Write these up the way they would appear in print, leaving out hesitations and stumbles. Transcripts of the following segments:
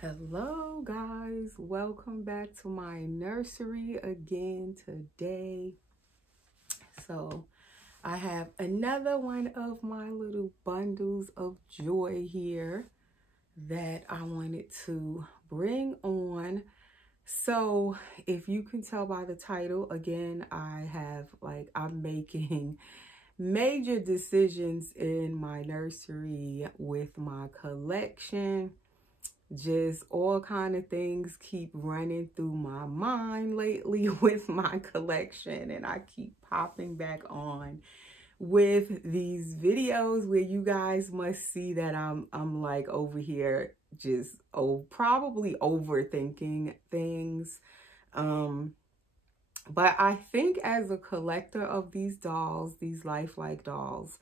Hello guys, welcome back to my nursery again today. So I have another one of my little bundles of joy here that I wanted to bring on. So if you can tell by the title, again, I'm making major decisions in my nursery with my collection. Just all kind of things keep running through my mind lately with my collection, and I keep popping back on with these videos where you guys must see that I'm like over here just probably overthinking things. But I think as a collector of these dolls, these lifelike dolls,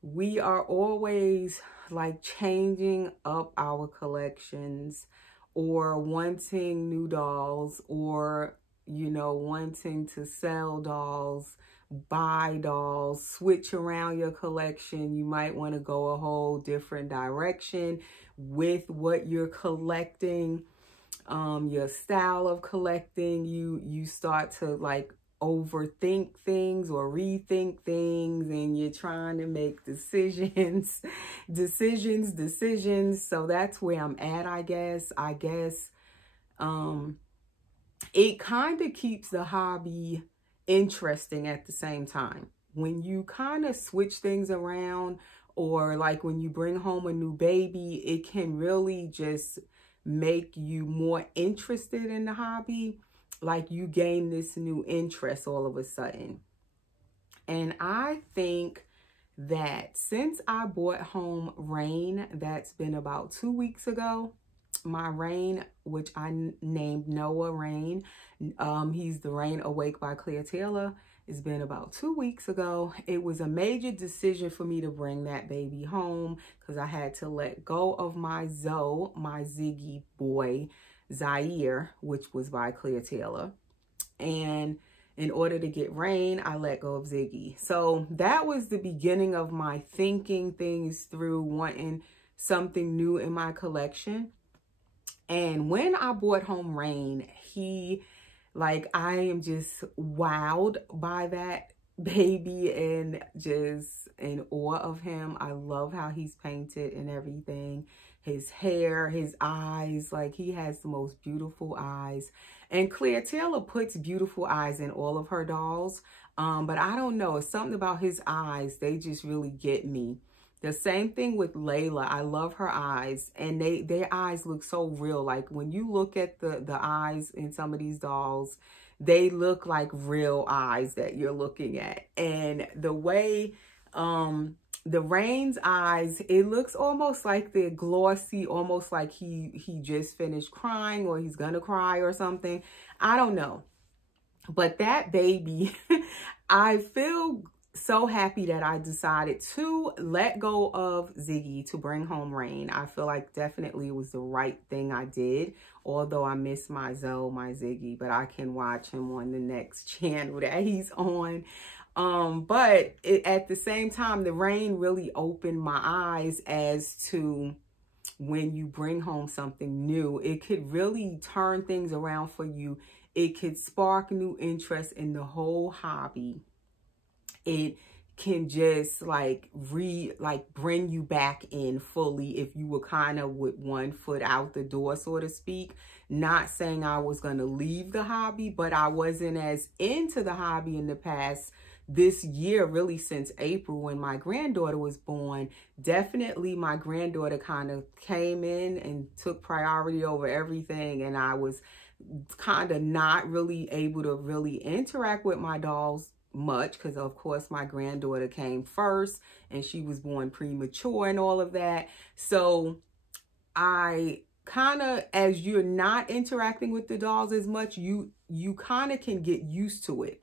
we are always like changing up our collections or wanting new dolls, or wanting to sell dolls, buy dolls, switch around your collection. You might want to go a whole different direction with what you're collecting. Your style of collecting, you start to like overthink things or rethink things, and you're trying to make decisions. So that's where I'm at. I guess it kind of keeps the hobby interesting at the same time. When you kind of switch things around, or like when you bring home a new baby, it can really just make you more interested in the hobby. Like you gain this new interest all of a sudden. And I think that since I brought home Rain, that's been about 2 weeks ago, my Rain, which I named Noah Rain, he's the Rain Awake by Claire Taylor. It's been about 2 weeks ago. It was a major decision for me to bring that baby home because I had to let go of my Zoe, my Ziggy boy, Zaire, which was by Claire Taylor. And in order to get Rain, I let go of Ziggy. So that was the beginning of my thinking things through, wanting something new in my collection. And when I brought home Rain, I am just wowed by that baby and just in awe of him. I love how he's painted and everything. His hair, his eyes, like he has the most beautiful eyes. And Claire Taylor puts beautiful eyes in all of her dolls. But I don't know, it's something about his eyes. They just really get me. The same thing with Layla. I love her eyes, and their eyes look so real. Like when you look at the eyes in some of these dolls, they look like real eyes that you're looking at. And the way the Rain's eyes, it looks almost like they're glossy, almost like he just finished crying or he's gonna cry or something. I don't know. But that baby, I feel so happy that I decided to let go of Ziggy to bring home Rain. I feel like definitely it was the right thing I did, although I miss my Zoe, my Ziggy, but I can watch him on the next channel that he's on. But at the same time, the Rain really opened my eyes as to when you bring home something new, it could really turn things around for you. It could spark new interest in the whole hobby. It can just bring you back in fully if you were kind of with one foot out the door, so to speak. Not saying I was going to leave the hobby, but I wasn't as into the hobby in the past. This year, really since April when my granddaughter was born, definitely my granddaughter kind of came in and took priority over everything. And I was kind of not really able to really interact with my dolls much because of course my granddaughter came first and she was born premature and all of that. So I kind of, as you're not interacting with the dolls as much, you kind of can get used to it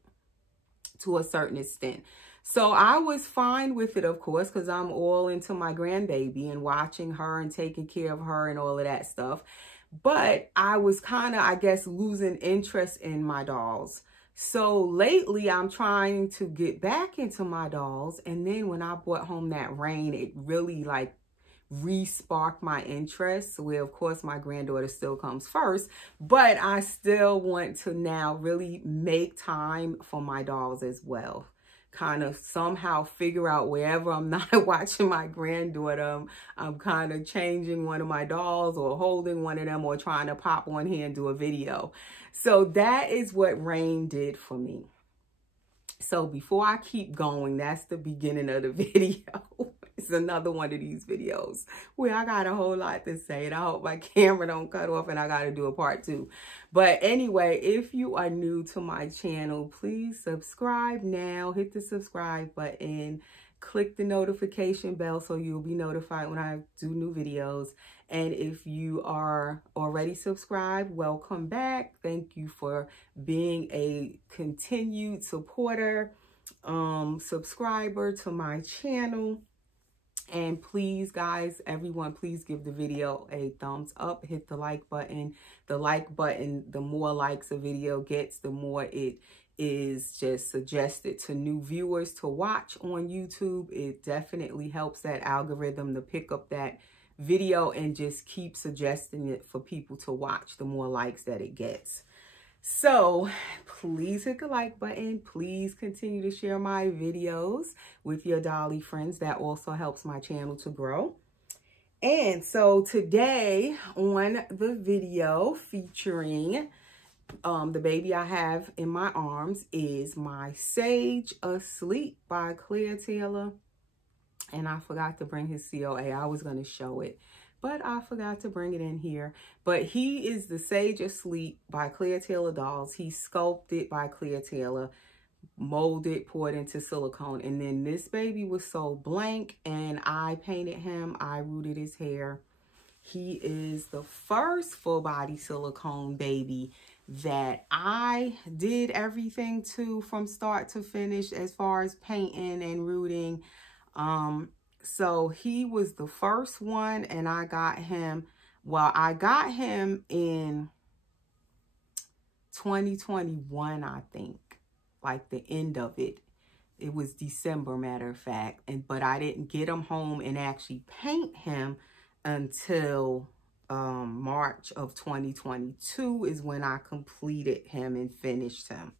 to a certain extent. So I was fine with it, of course, because I'm all into my grandbaby and watching her and taking care of her and all of that stuff. But I was kind of, I guess, losing interest in my dolls. So lately I'm trying to get back into my dolls. And then when I brought home that Rain, it really re-spark my interest, where of course my granddaughter still comes first, but I still want to now really make time for my dolls as well. Kind of somehow figure out wherever I'm not watching my granddaughter, I'm kind of changing one of my dolls or holding one of them or trying to pop on here and do a video. So that is what rain did for me. So before I keep going, that's the beginning of the video. It's another one of these videos where I got a whole lot to say, and I hope my camera don't cut off and I got to do a part 2. But anyway, if you are new to my channel, please subscribe now. Hit the subscribe button. Click the notification bell so you'll be notified when I do new videos. And if you are already subscribed, welcome back. Thank you for being a continued supporter, subscriber to my channel. And please, guys, everyone, please give the video a thumbs up. Hit the like button. The like button, the more likes a video gets, the more it is just suggested to new viewers to watch on YouTube. It definitely helps that algorithm to pick up that video and just keep suggesting it for people to watch, the more likes that it gets. So please hit the like button. Please continue to share my videos with your dolly friends. That also helps my channel to grow. And so today on the video featuring the baby I have in my arms is my Sage Asleep by Claire Taylor. And I forgot to bring his COA. I was going to show it, but I forgot to bring it in here. But he is the Sage Asleep by Claire Taylor dolls. He's sculpted by Claire Taylor, molded, poured into silicone. And then this baby was so blank, and I painted him. I rooted his hair. He is the first full body silicone baby that I did everything to from start to finish as far as painting and rooting. So he was the first one, and I got him, well, I got him in 2021, I think, like the end of it. It was December, matter of fact, but I didn't get him home and actually paint him until March of 2022 is when I completed him and finished him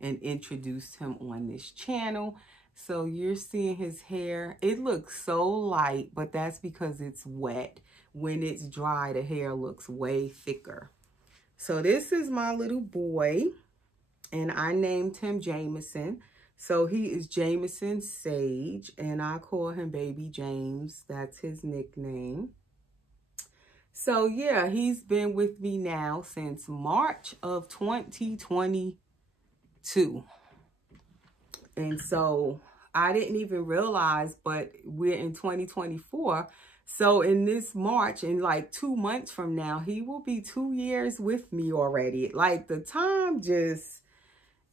and introduced him on this channel. So you're seeing his hair. It looks so light, but that's because it's wet. When it's dry, the hair looks way thicker. So this is my little boy, and I named him Jameson. So he is Jameson Sage, and I call him Baby James. That's his nickname. So yeah, he's been with me now since March of 2022. And so I didn't even realize, but we're in 2024. So in this March, in like 2 months from now, he will be 2 years with me already. Like the time just,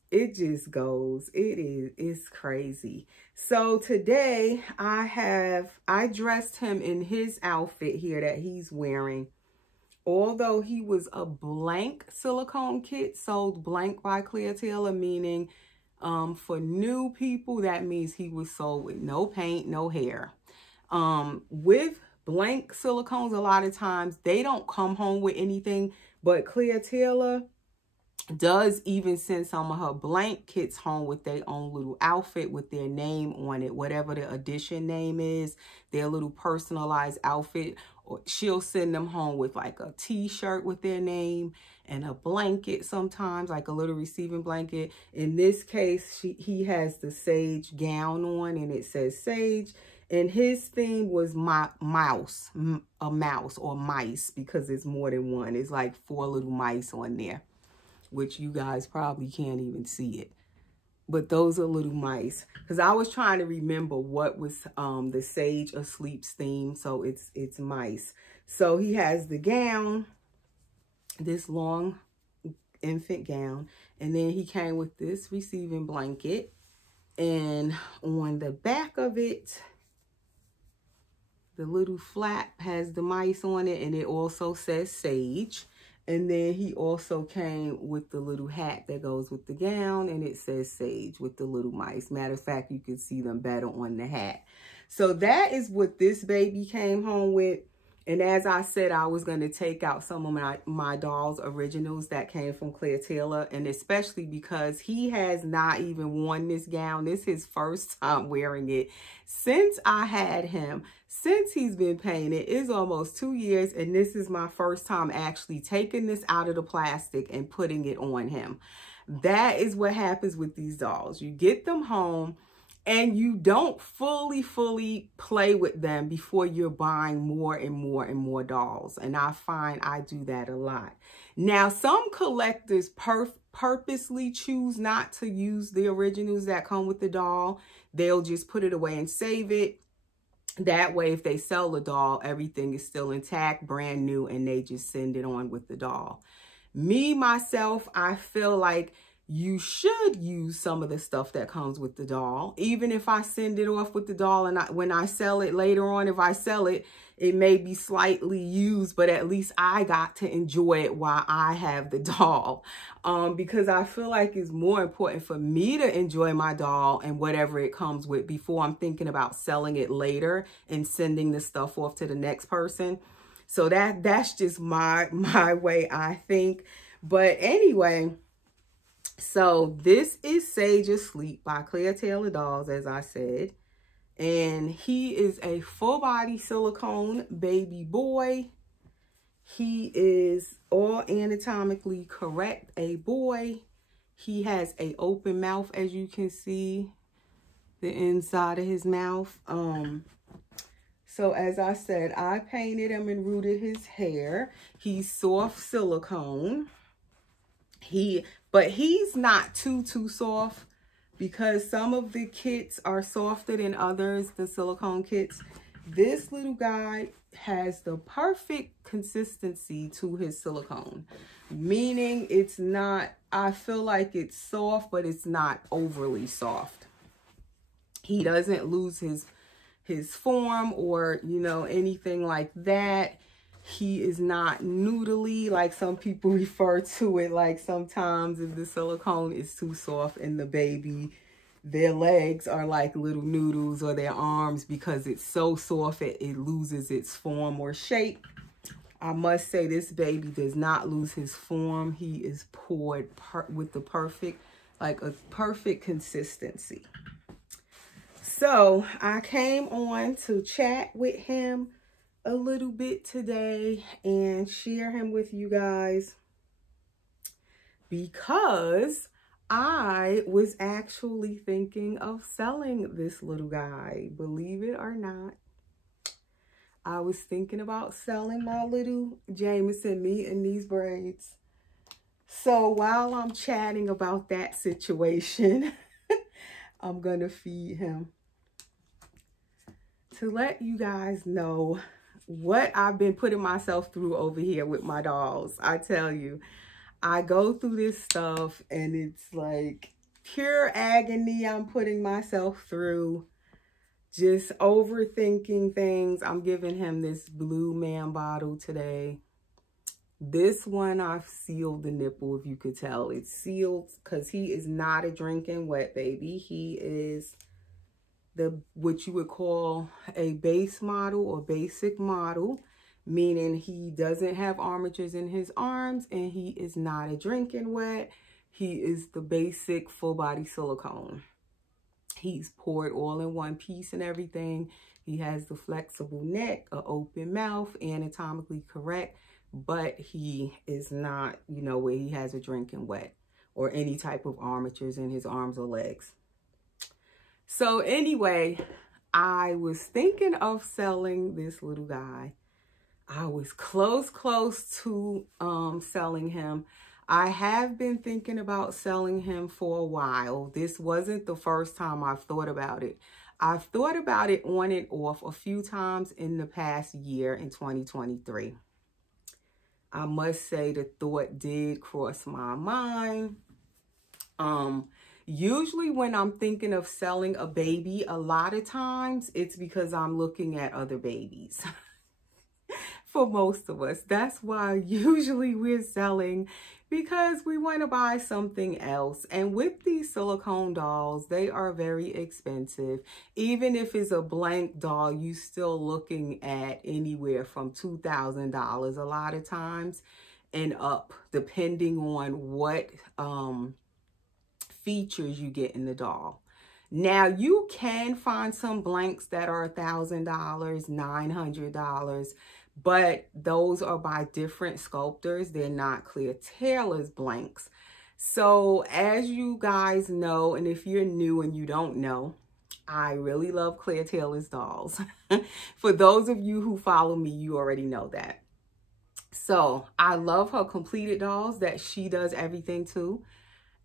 it just goes. It's crazy. So today I dressed him in his outfit here that he's wearing. Although he was a blank silicone kit, sold blank by Claire Taylor, meaning for new people, that means he was sold with no paint, no hair. With blank silicones, a lot of times they don't come home with anything, but Claire Taylor does even send some of her blank kits home with their own little outfit with their name on it, whatever the edition name is, their little personalized outfit. Or she'll send them home with like a t-shirt with their name and a blanket sometimes, like a little receiving blanket. In this case, he has the Sage gown on, and it says Sage. And his theme was my mouse, a mouse or mice, because it's more than one. It's like 4 little mice on there, which you guys probably can't even see it. But those are little mice. Because I was trying to remember what was the Sage Asleep's theme. So it's mice. So he has the gown, this long infant gown. And then he came with this receiving blanket. And on the back of it, the little flap has the mice on it. And it also says Sage. And then he also came with the little hat that goes with the gown, and it says Sage with the little mice. Matter of fact, you can see them better on the hat. So that is what this baby came home with. And as I said, I was going to take out some of my doll's originals that came from Claire Taylor. And especially because he has not even worn this gown. This is his first time wearing it since I had him. Since he's been painted, it's almost 2 years. And this is my first time actually taking this out of the plastic and putting it on him. That is what happens with these dolls. You get them home and you don't fully play with them before you're buying more and more dolls. And I find I do that a lot. Now, some collectors purposely choose not to use the originals that come with the doll. They'll just put it away and save it. That way, if they sell the doll, everything is still intact, brand new, and they just send it on with the doll. Me, myself, I feel like you should use some of the stuff that comes with the doll. Even if I send it off with the doll and when I sell it later on, if I sell it, it may be slightly used, but at least I got to enjoy it while I have the doll. Because I feel like it's more important for me to enjoy my doll and whatever it comes with before I'm thinking about selling it later and sending the stuff off to the next person. So that's just my way I think. But anyway, so this is Sage Asleep by Claire Taylor Dolls, as I said. And he is a full body silicone baby boy. He is all anatomically correct, a boy. He has an open mouth, as you can see, the inside of his mouth. So as I said, I painted him and rooted his hair. He's soft silicone. But he's not too soft, because some of the kits are softer than others, the silicone kits. This little guy has the perfect consistency to his silicone, meaning it's not, I feel like it's soft, but it's not overly soft. He doesn't lose his form or, you know, anything like that. He is not noodly like some people refer to it. Like sometimes if the silicone is too soft and the baby, their legs are like little noodles, or their arms, because it's so soft it loses its form or shape. I must say this baby does not lose his form. He is poured with the perfect, like a perfect consistency. So I came on to chat with him a little bit today and share him with you guys, because I was actually thinking of selling this little guy, believe it or not. I was thinking about selling my little Jameson, me and these braids. So while I'm chatting about that situation, I'm gonna feed him to let you guys know what I've been putting myself through over here with my dolls. I tell you, I go through this stuff and it's like pure agony I'm putting myself through. Just overthinking things. I'm giving him this Blue Man bottle today. This one, I've sealed the nipple, if you could tell. It's sealed because he is not a drinking wet baby. He is what you would call a base model or basic model, meaning he doesn't have armatures in his arms and he is not a drinking wet. He is the basic full body silicone. He's poured all in one piece and everything. He has the flexible neck, an open mouth, anatomically correct, but he is not, you know, where he has a drinking wet or any type of armatures in his arms or legs. So anyway, I was thinking of selling this little guy. I was close to selling him. I have been thinking about selling him for a while. This wasn't the first time I've thought about it. I've thought about it on and off a few times in the past year in 2023. I must say the thought did cross my mind. Usually when I'm thinking of selling a baby, a lot of times it's because I'm looking at other babies. for most of us. That's why usually we're selling, because we want to buy something else. And with these silicone dolls, they are very expensive. Even if it's a blank doll, you're still looking at anywhere from $2,000 a lot of times and up, depending on what features you get in the doll. Now, you can find some blanks that are $1,000, $900, but those are by different sculptors. They're not Clear Taylor's blanks. So as you guys know, and if you're new and you don't know, I really love Clear Taylor's dolls. For those of you who follow me, you already know that. So I love her completed dolls that she does everything to.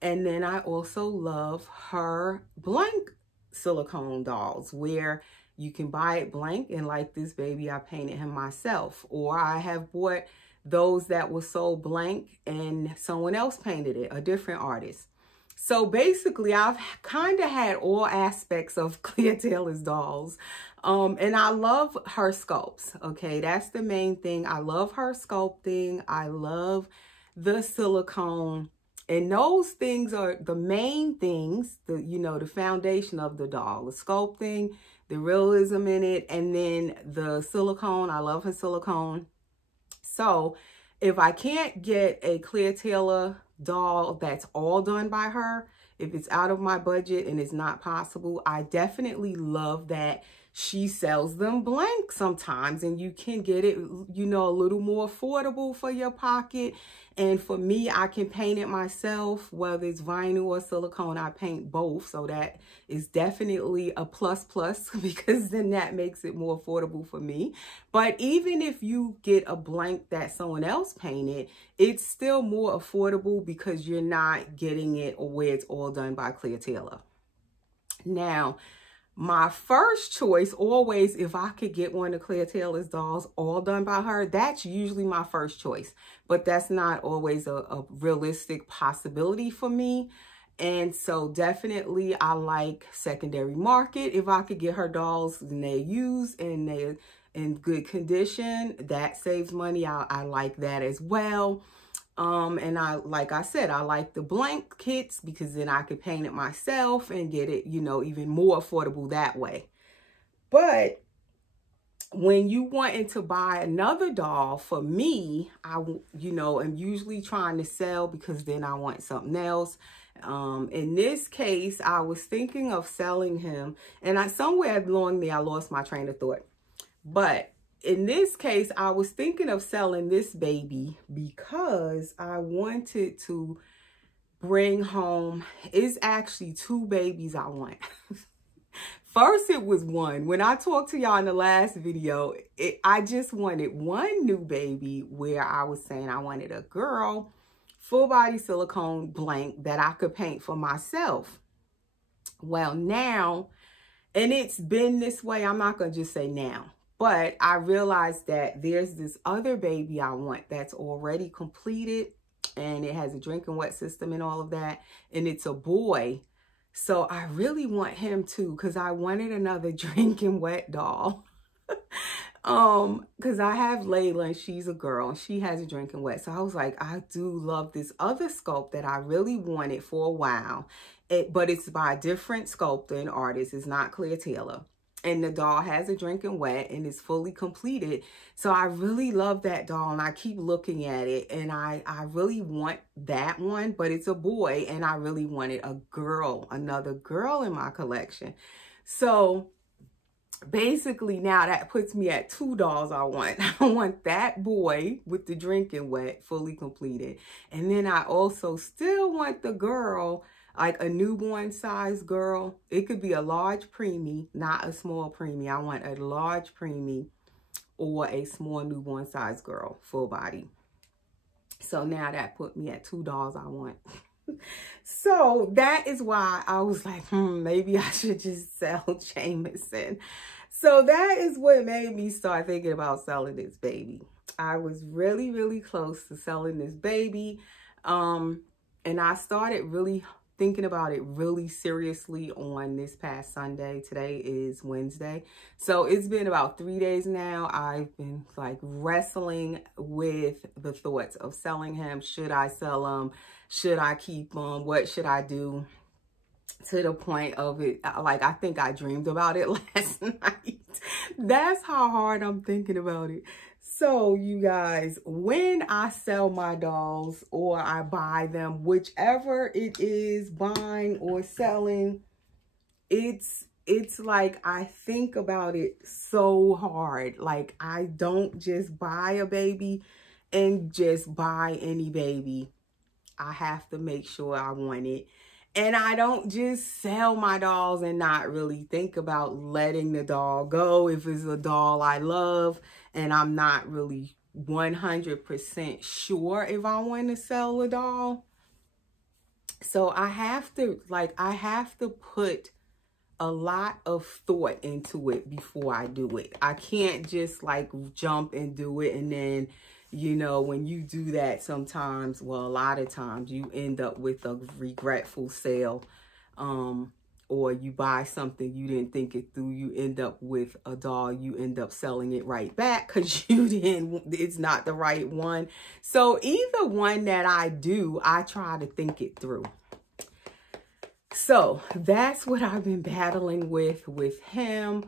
And then I also love her blank silicone dolls where you can buy it blank, and like this baby, I painted him myself. Or I have bought those that were sold blank and someone else painted it, a different artist. So basically, I've kind of had all aspects of Clear Taylor's dolls. And I love her sculpts, okay? That's the main thing. I love her sculpting. I love the silicone. And those things are the main things, the foundation of the doll, the sculpting, the realism in it, and then the silicone. I love her silicone. So if I can't get a Clear Taylor doll that's all done by her, if it's out of my budget and it's not possible, I definitely love that she sells them blank sometimes, and you can get it, a little more affordable for your pocket. And for me, I can paint it myself, whether it's vinyl or silicone. I paint both, so that is definitely a plus because then that makes it more affordable for me. But even if you get a blank that someone else painted, it's still more affordable because you're not getting it where it's all done by Clear Taylor. Now, my first choice always, if I could get one of Clear Taylor's dolls all done by her, that's usually my first choice. But that's not always a realistic possibility for me. And so definitely I like secondary market. If I could get her dolls and they're used and they're in good condition, that saves money. I like that as well. And like I said, I like the blank kits because then I could paint it myself and get it, even more affordable that way. But when you wanting to buy another doll, for me, I am usually trying to sell because then I want something else. In this case, I was thinking of selling him, and somewhere along there, I lost my train of thought. But in this case, I was thinking of selling this baby because I wanted to bring home, it's actually two babies I want. First, it was one. When I talked to y'all in the last video, I just wanted one new baby where I was saying I wanted a girl, full body silicone blank that I could paint for myself. Well, now, and it's been this way, I'm not going to just say now. But I realized that there's this other baby I want that's already completed, and it has a drinking wet system and all of that, and it's a boy. So I really want him too, because I wanted another drinking wet doll. Because I have Layla and she's a girl and she has a drinking wet. So I was like, I do love this other sculpt that I really wanted for a while. But it's by a different sculptor and artist. It's not Clear Taylor. And the doll has a drinking wet and is fully completed. So I really love that doll and I keep looking at it. And I really want that one, but it's a boy. And I really wanted a girl, another girl in my collection. So basically now that puts me at two dolls I want. I want that boy with the drinking wet fully completed. And then I also still want the girl, like a newborn size girl. It could be a large preemie, not a small preemie. I want a large preemie or a small newborn size girl, full body. So now that put me at two dolls I want. So that is why I was like, maybe I should just sell Jameson. So that is what made me start thinking about selling this baby. I was really, really close to selling this baby. And I started really thinking about it really seriously on this past Sunday. Today is Wednesday. So it's been about 3 days now. I've been like wrestling with the thoughts of selling him. Should I sell him? Should I keep him? What should I do? To the point of it, like, I think I dreamed about it last night. That's how hard I'm thinking about it. So you guys, when I sell my dolls or I buy them, whichever it is, buying or selling, it's like I think about it so hard. Like, I don't just buy a baby and just buy any baby. I have to make sure I want it. And I don't just sell my dolls and not really think about letting the doll go if it's a doll I love and I'm not really 100% sure if I want to sell a doll. So I have to put a lot of thought into it before I do it. I can't just like jump and do it, and then, you know, when you do that, sometimes, well, a lot of times you end up with a regretful sale, or you buy something, you didn't think it through, you end up with a doll, you end up selling it right back because it's not the right one. So either one that I do, I try to think it through. So that's what I've been battling with him,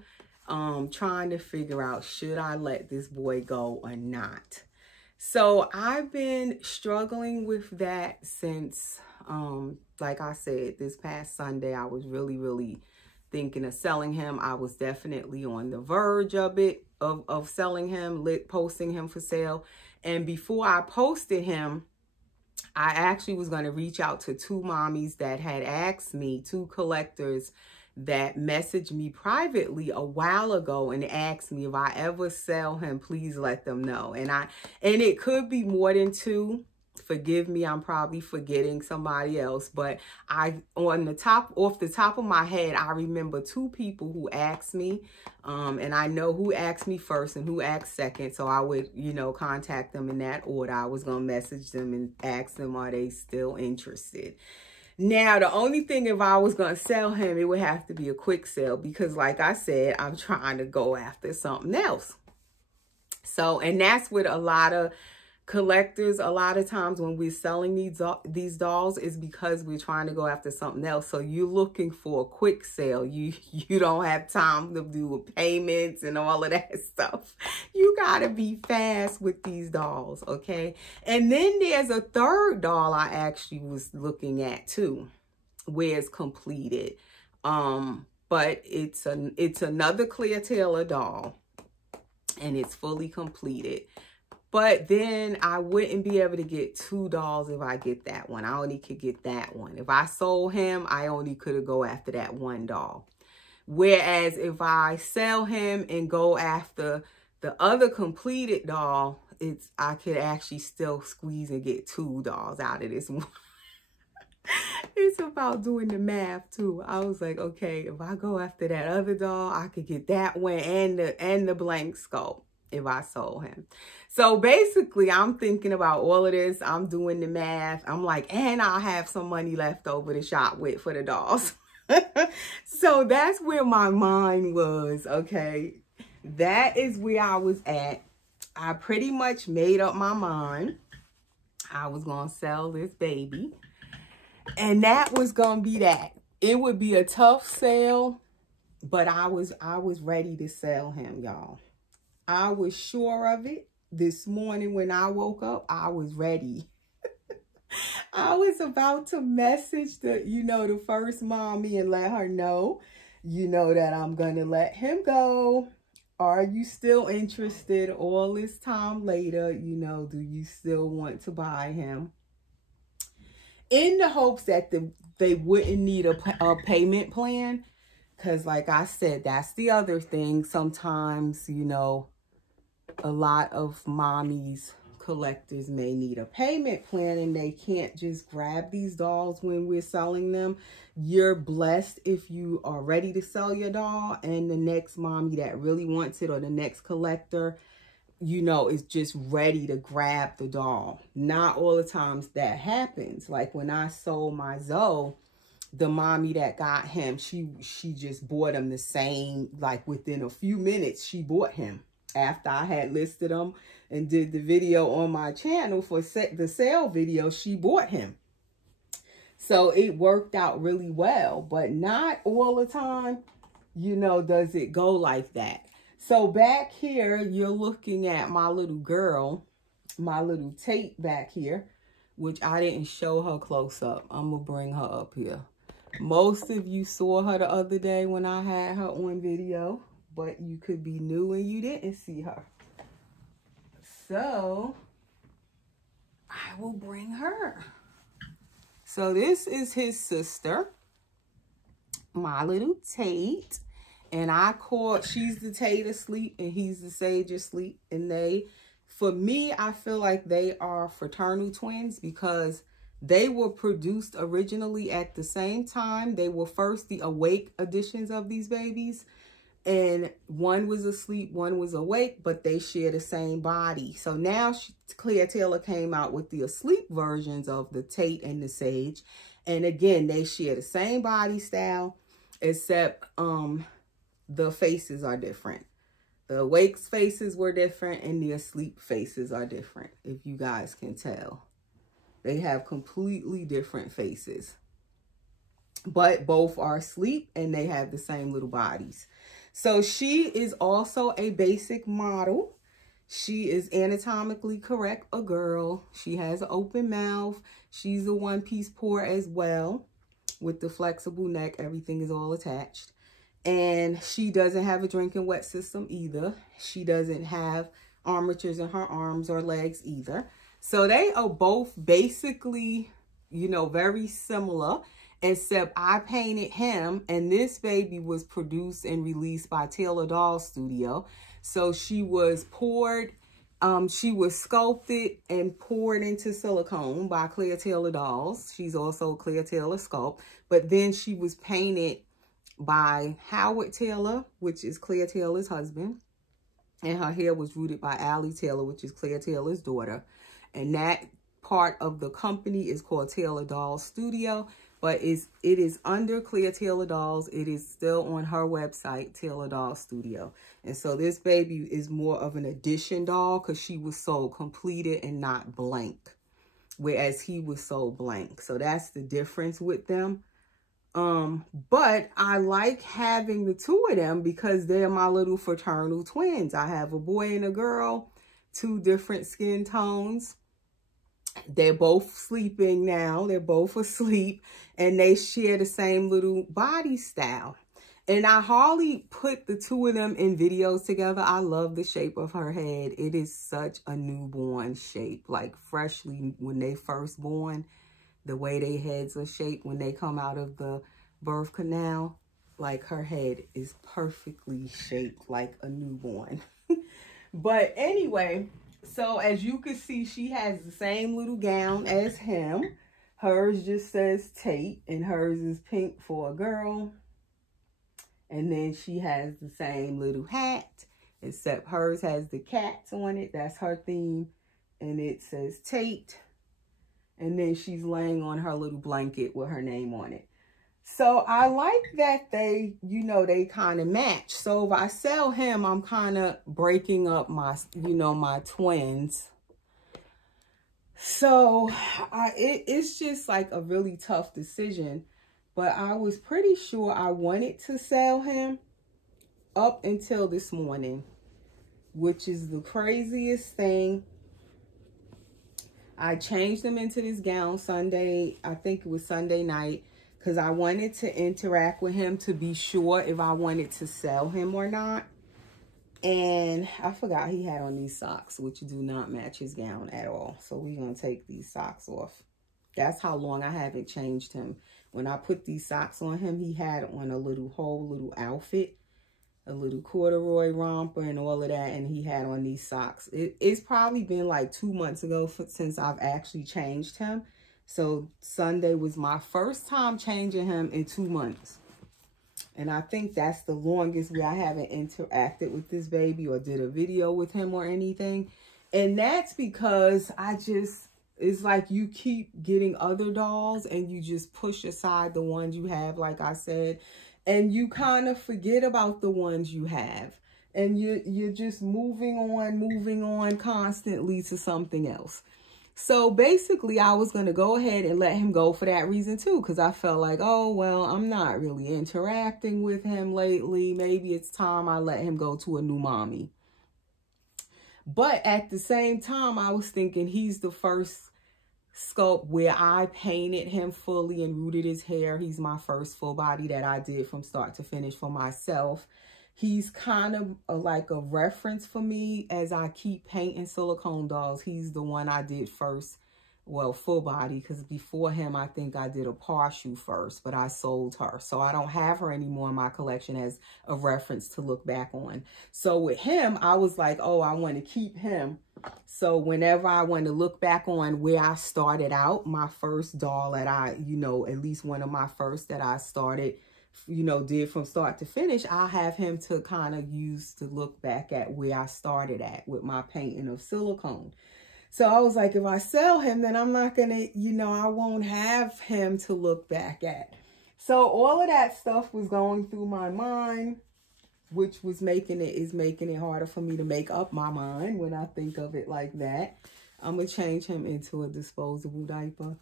trying to figure out, should I let this boy go or not? So I've been struggling with that since, like I said, this past Sunday, I was really thinking of selling him. I was definitely on the verge of it, of selling him, posting him for sale. And before I posted him, I actually was going to reach out to two mommies that had asked me, two collectors that messaged me privately a while ago and asked me if I ever sell him, please let them know. And it could be more than two. Forgive me, I'm probably forgetting somebody else, but off the top of my head, I remember two people who asked me, and I know who asked me first and who asked second, so I would, you know, contact them in that order. I was going to message them and ask them, are they still interested? Now, the only thing, if I was going to sell him, it would have to be a quick sale because, like I said, I'm trying to go after something else. So, and that's with a lot of collectors, a lot of times when we're selling these dolls is because we're trying to go after something else. So you're looking for a quick sale. You don't have time to do payments and all of that stuff. You gotta be fast with these dolls, okay? And then there's a third doll I actually was looking at too, where it's completed. But it's another Clear Taylor doll, and it's fully completed. But then I wouldn't be able to get two dolls if I get that one. I only could get that one. If I sold him, I only could go after that one doll. Whereas if I sell him and go after the other completed doll, I could actually still squeeze and get two dolls out of this one. It's about doing the math too. I was like, okay, if I go after that other doll, I could get that one and the blank sculpt if I sold him. So basically, I'm thinking about all of this. I'm doing the math. I'm like, and I'll have some money left over to shop with for the dolls. So that's where my mind was, okay? That is where I was at. I pretty much made up my mind. I was going to sell this baby. And that was going to be that. It would be a tough sale, but I was ready to sell him, y'all. I was sure of it. This morning when I woke up, I was ready. I was about to message the first mommy and let her know, that I'm going to let him go. Are you still interested all this time later? Do you still want to buy him? In the hopes that they wouldn't need a payment plan. Because like I said, that's the other thing. Sometimes, a lot of mommies, collectors may need a payment plan and they can't just grab these dolls when we're selling them. You're blessed if you are ready to sell your doll and the next mommy that really wants it, or the next collector, is just ready to grab the doll. Not all the times that happens. Like when I sold my Zoe, the mommy that got him, she just bought him the same, like within a few minutes, she bought him. After I had listed him and did the video on my channel for the sale video, she bought him. So it worked out really well, but not all the time, you know, does it go like that. So back here, you're looking at my little girl, my little Tate back here, which I didn't show her close up. I'm going to bring her up here. Most of you saw her the other day when I had her on video, but you could be new and you didn't see her. So I will bring her. So this is his sister, my little Tate. And she's the Tate asleep and he's the Sage asleep. And for me, I feel like they are fraternal twins because they were produced originally at the same time. They were first the awake editions of these babies. And one was asleep, one was awake, but they share the same body. So now Claire Taylor came out with the asleep versions of the Tate and the Sage. And again, they share the same body style, except the faces are different. The awake faces were different and the asleep faces are different, if you guys can tell. They have completely different faces. But both are asleep and they have the same little bodies. So she is also a basic model. She is anatomically correct, a girl. She has an open mouth. She's a one-piece pour as well with the flexible neck. Everything is all attached. And she doesn't have a drinking wet system either. She doesn't have armatures in her arms or legs either. So they are both basically, you know, very similar, except I painted him and this baby was produced and released by Taylor Doll Studio. So she was poured, she was sculpted and poured into silicone by Claire Taylor Dolls. She's also Claire Taylor Sculpt, but then she was painted by Howard Taylor, which is Claire Taylor's husband. And her hair was rooted by Allie Taylor, which is Claire Taylor's daughter. And that part of the company is called Taylor Doll Studio, but it is under Claire Taylor Dolls. It is still on her website, Taylor Doll Studio. And so this baby is more of an addition doll because she was sold completed and not blank, whereas he was sold blank. So that's the difference with them. But I like having the two of them because they're my little fraternal twins. I have a boy and a girl, 2 different skin tones. They're both sleeping now. They're both asleep and they share the same little body style. And I hardly put the two of them in videos together. I love the shape of her head. It is such a newborn shape, like freshly when they first born. The way their heads are shaped when they come out of the birth canal, like her head is perfectly shaped like a newborn. But anyway, so as you can see, she has the same little gown as him. Hers just says Tate and hers is pink for a girl. And then she has the same little hat, except hers has the cats on it. That's her theme. And it says Tate. And then she's laying on her little blanket with her name on it. So I like that they, you know, they kind of match. So if I sell him, I'm kind of breaking up my, you know, my twins. So it's just like a really tough decision. But I was pretty sure I wanted to sell him up until this morning, which is the craziest thing. I changed him into this gown Sunday, I think it was Sunday night, because I wanted to interact with him to be sure if I wanted to sell him or not. And I forgot he had on these socks, which do not match his gown at all. So we're going to take these socks off. That's how long I haven't changed him. When I put these socks on him, he had on a whole little outfit. A little corduroy romper and all of that, and he had on these socks. It's probably been like 2 months ago since I've actually changed him. So Sunday was my first time changing him in 2 months. And I think that's the longest where I haven't interacted with this baby or did a video with him or anything. And that's because it's like you keep getting other dolls and you just push aside the ones you have, like I said, and you kind of forget about the ones you have. And you're just moving on constantly to something else. So basically, I was going to go ahead and let him go for that reason too, because I felt like, oh, well, I'm not really interacting with him lately. Maybe it's time I let him go to a new mommy. But at the same time, I was thinking he's the first sculpt where I painted him fully and rooted his hair. He's my first full body that I did from start to finish for myself. He's kind of like a reference for me as I keep painting silicone dolls. He's the one I did first, well, full body, because before him, I think I did a partial first, but I sold her. So I don't have her anymore in my collection as a reference to look back on. So with him, I was like, oh, I want to keep him. So whenever I want to look back on where I started out, my first doll that I, you know, at least one of my first that I started, you know, did from start to finish, I have him to kind of use to look back at where I started at with my painting of silicone. So I was like, if I sell him, then I'm not going to, you know, I won't have him to look back at. So all of that stuff was going through my mind, which was making it harder for me to make up my mind when I think of it like that. I'm going to change him into a disposable diaper.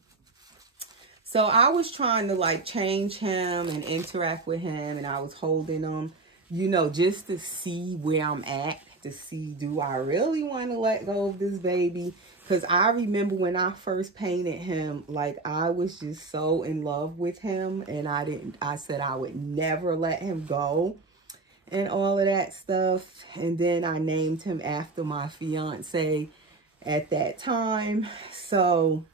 So I was trying to like change him and interact with him, and I was holding him, you know, just to see where I'm at, to see, do I really want to let go of this baby? Because I remember when I first painted him, like I was just so in love with him, and I said I would never let him go and all of that stuff. And then I named him after my fiance at that time. So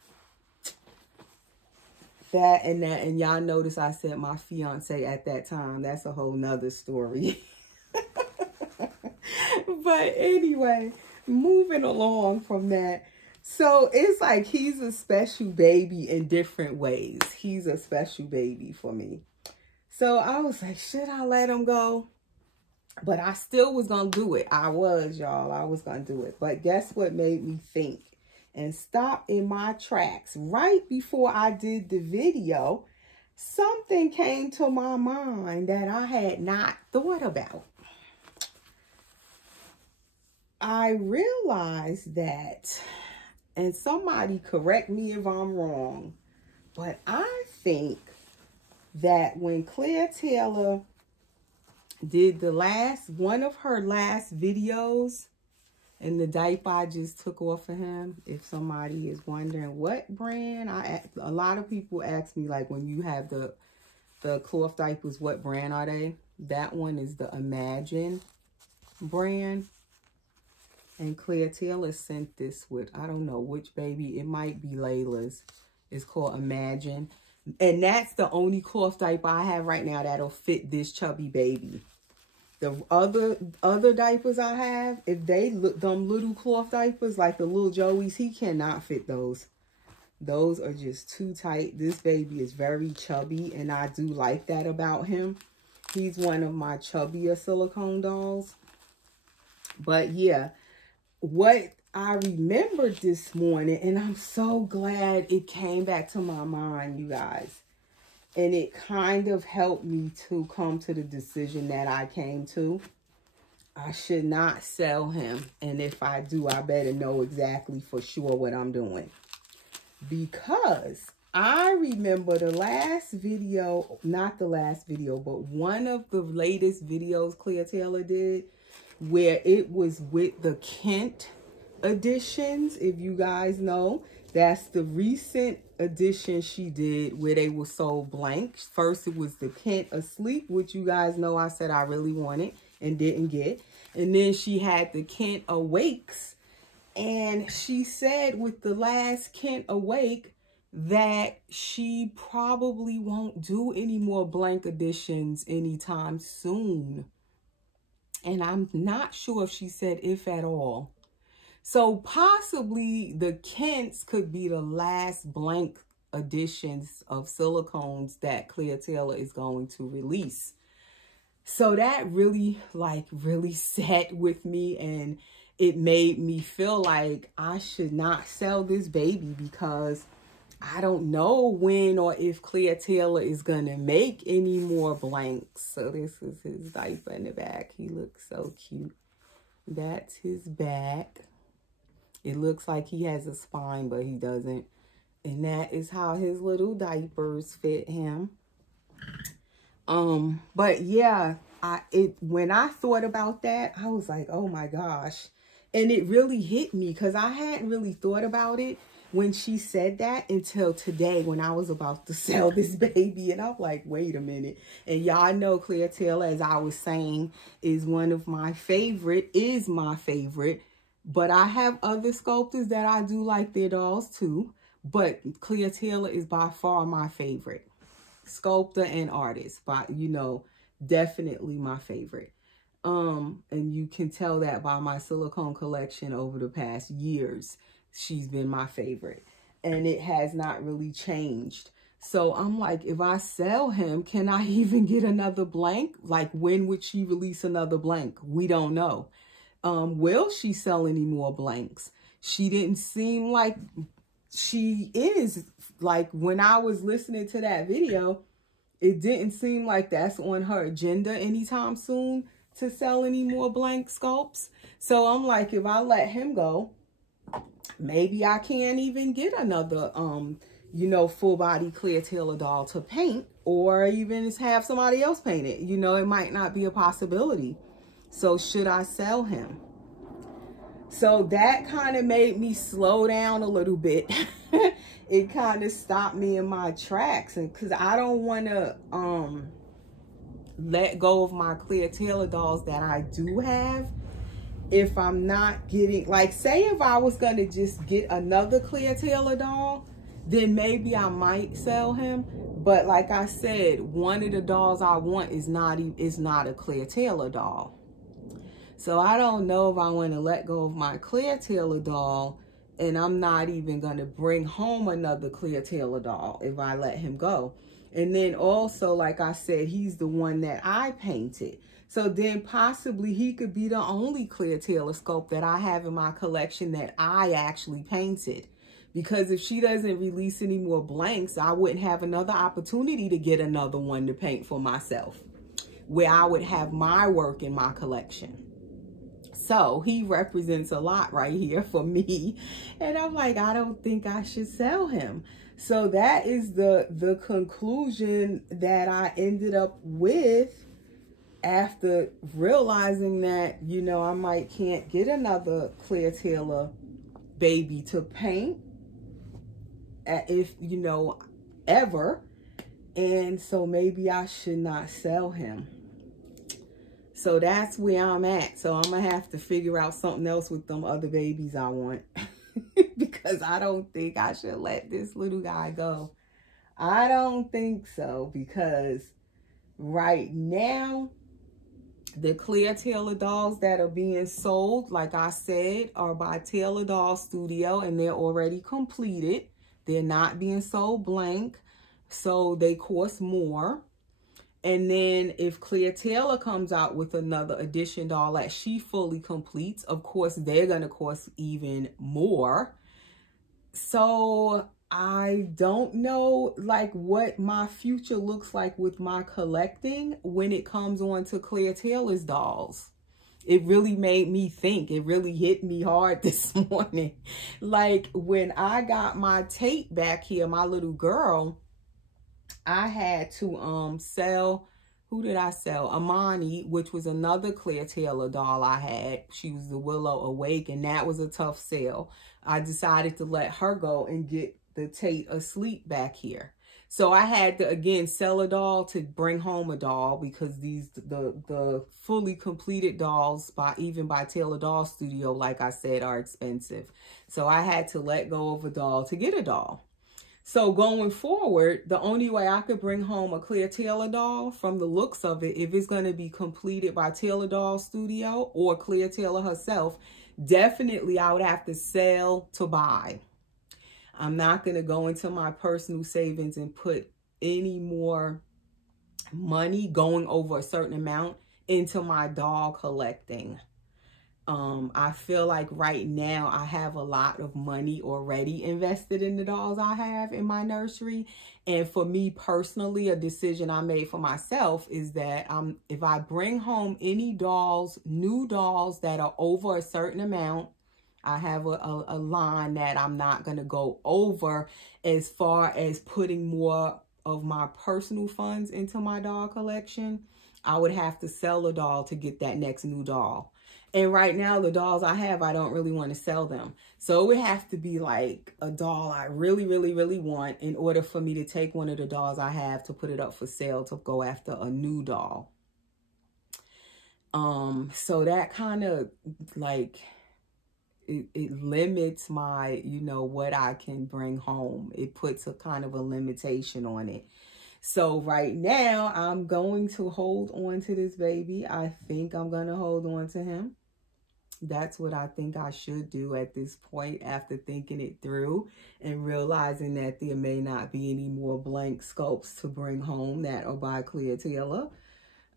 and y'all notice I said my fiance at that time. That's a whole nother story. But anyway, moving along from that. So it's like he's a special baby in different ways. He's a special baby for me. So I was like, should I let him go? But I still was going to do it. I was going to do it. But guess what made me think and stop in my tracks? Right before I did the video, something came to my mind that I had not thought about. I realized that, and somebody correct me if I'm wrong, but I think that when Claire Taylor did one of her last videos, and the diaper I just took off of him, if somebody is wondering what brand, a lot of people ask me, like, when you have the cloth diapers, what brand are they? That one is the Imagine brand. And Claire Taylor sent this with, I don't know which baby. It might be Layla's. It's called Imagine. And that's the only cloth diaper I have right now that'll fit this chubby baby. The other diapers I have, if they look, them little cloth diapers, like the little Joey's, he cannot fit those. Those are just too tight. This baby is very chubby, and I do like that about him. He's one of my chubbier silicone dolls. But yeah, what I remembered this morning, and I'm so glad it came back to my mind, you guys. And it kind of helped me to come to the decision that I came to. I should not sell him. And if I do, I better know exactly for sure what I'm doing. Because I remember the last video, not the last video, but one of the latest videos Claire Taylor did, where it was with the Kent editions, if you guys know. That's the recent edition she did where they were sold blank. First, it was the Kent Asleep, which you guys know I said I really wanted and didn't get. And then she had the Kent Awakes. And she said with the last Kent Awake that she probably won't do any more blank editions anytime soon. And I'm not sure if she said if at all. So possibly the Kents could be the last blank editions of silicones that Claire Taylor is going to release. So that really sat with me, and it made me feel like I should not sell this baby because I don't know when or if Clear Taylor is going to make any more blanks. So this is his diaper in the back. He looks so cute. That's his back. It looks like he has a spine, but he doesn't. And that is how his little diapers fit him. But yeah, when I thought about that, I was like, oh my gosh. And it really hit me because I hadn't really thought about it when she said that until today when I was about to sell this baby. And I'm like, wait a minute. And y'all know Clear Taylor, as I was saying, is my favorite. But I have other sculptors that I do like their dolls too. But Clear Taylor is by far my favorite sculptor and artist. But, you know, definitely my favorite. And you can tell that by my silicone collection over the past years. She's been my favorite. And it has not really changed. So I'm like, if I sell him, can I even get another blank? Like, when would she release another blank? We don't know. Will she sell any more blanks? She didn't seem like she is. Like, when I was listening to that video, it didn't seem like that's on her agenda anytime soon to sell any more blank sculpts. So I'm like, if I let him go, maybe I can't even get another, you know, full body Clear Taylor doll to paint, or even have somebody else paint it. You know, it might not be a possibility. So should I sell him? So that kind of made me slow down a little bit. It kind of stopped me in my tracks, and because I don't want to let go of my Clear Taylor dolls that I do have if I'm not getting, like, say if I was going to just get another Clear Taylor doll, then maybe I might sell him. But like I said, one of the dolls I want is not a Clear Taylor doll. So I don't know if I want to let go of my Clear Taylor doll, and I'm not even going to bring home another Clear Taylor doll if I let him go. And then also, like I said, he's the one that I painted. So then possibly he could be the only Clear Taylor sculpt that I have in my collection that I actually painted. Because if she doesn't release any more blanks, I wouldn't have another opportunity to get another one to paint for myself, where I would have my work in my collection. So he represents a lot right here for me. And I'm like, I don't think I should sell him. So that is the conclusion that I ended up with after realizing that, you know, I can't get another Clear Taylor baby to paint, if, you know, ever. And so maybe I should not sell him. So that's where I'm at. So I'm going to have to figure out something else with them other babies I want. Because I don't think I should let this little guy go. I don't think so. Because right now, the Clear Taylor dolls that are being sold, like I said, are by Taylor Doll Studio. And they're already completed. They're not being sold blank. So they cost more. And then if Clear Taylor comes out with another edition doll that she fully completes, of course, they're going to cost even more. So I don't know, like, what my future looks like with my collecting when it comes on to Clear Taylor's dolls. It really made me think. It really hit me hard this morning. Like, when I got my tape back here, my little girl, I had to sell, who did I sell? Amani, which was another Clear Taylor doll I had. She was the Willow Awake, and that was a tough sale. I decided to let her go and get the Tate Asleep back here. So I had to, again, sell a doll to bring home a doll, because the fully completed dolls, even by Taylor Doll Studio, like I said, are expensive. So I had to let go of a doll to get a doll. So going forward, the only way I could bring home a Clear Taylor doll, from the looks of it, if it's going to be completed by Taylor Doll Studio or Clear Taylor herself, definitely I would have to sell to buy. I'm not going to go into my personal savings and put any more money going over a certain amount into my doll collecting. I feel like right now I have a lot of money already invested in the dolls I have in my nursery. And for me personally, a decision I made for myself is that if I bring home any dolls, new dolls that are over a certain amount, I have a line that I'm not going to go over as far as putting more of my personal funds into my doll collection. I would have to sell a doll to get that next new doll. And right now, the dolls I have, I don't really want to sell them. So it would have to be like a doll I really, really, really want in order for me to take one of the dolls I have to put it up for sale to go after a new doll. So that kind of like, it limits my, you know, what I can bring home. It puts a kind of a limitation on it. So right now, I'm going to hold on to this baby. I think I'm going to hold on to him. That's what I think I should do at this point after thinking it through and realizing that there may not be any more blank sculpts to bring home that are by Clear Taylor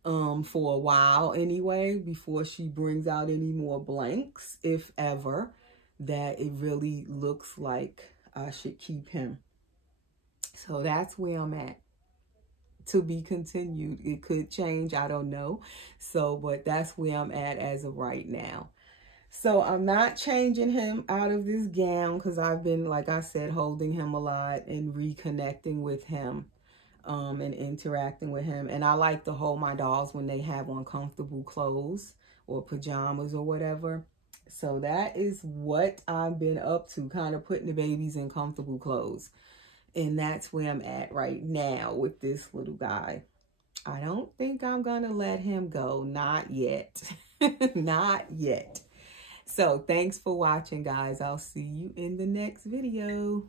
for a while anyway, before she brings out any more blanks, if ever, that it really looks like I should keep him. So that's where I'm at. To be continued. It could change, I don't know. So, but that's where I'm at as of right now. So I'm not changing him out of this gown because I've been, like I said, holding him a lot and reconnecting with him and interacting with him. And I like to hold my dolls when they have on comfortable clothes or pajamas or whatever. So that is what I've been up to, kind of putting the babies in comfortable clothes. And that's where I'm at right now with this little guy. I don't think I'm going to let him go. Not yet. Not yet. So thanks for watching, guys. I'll see you in the next video.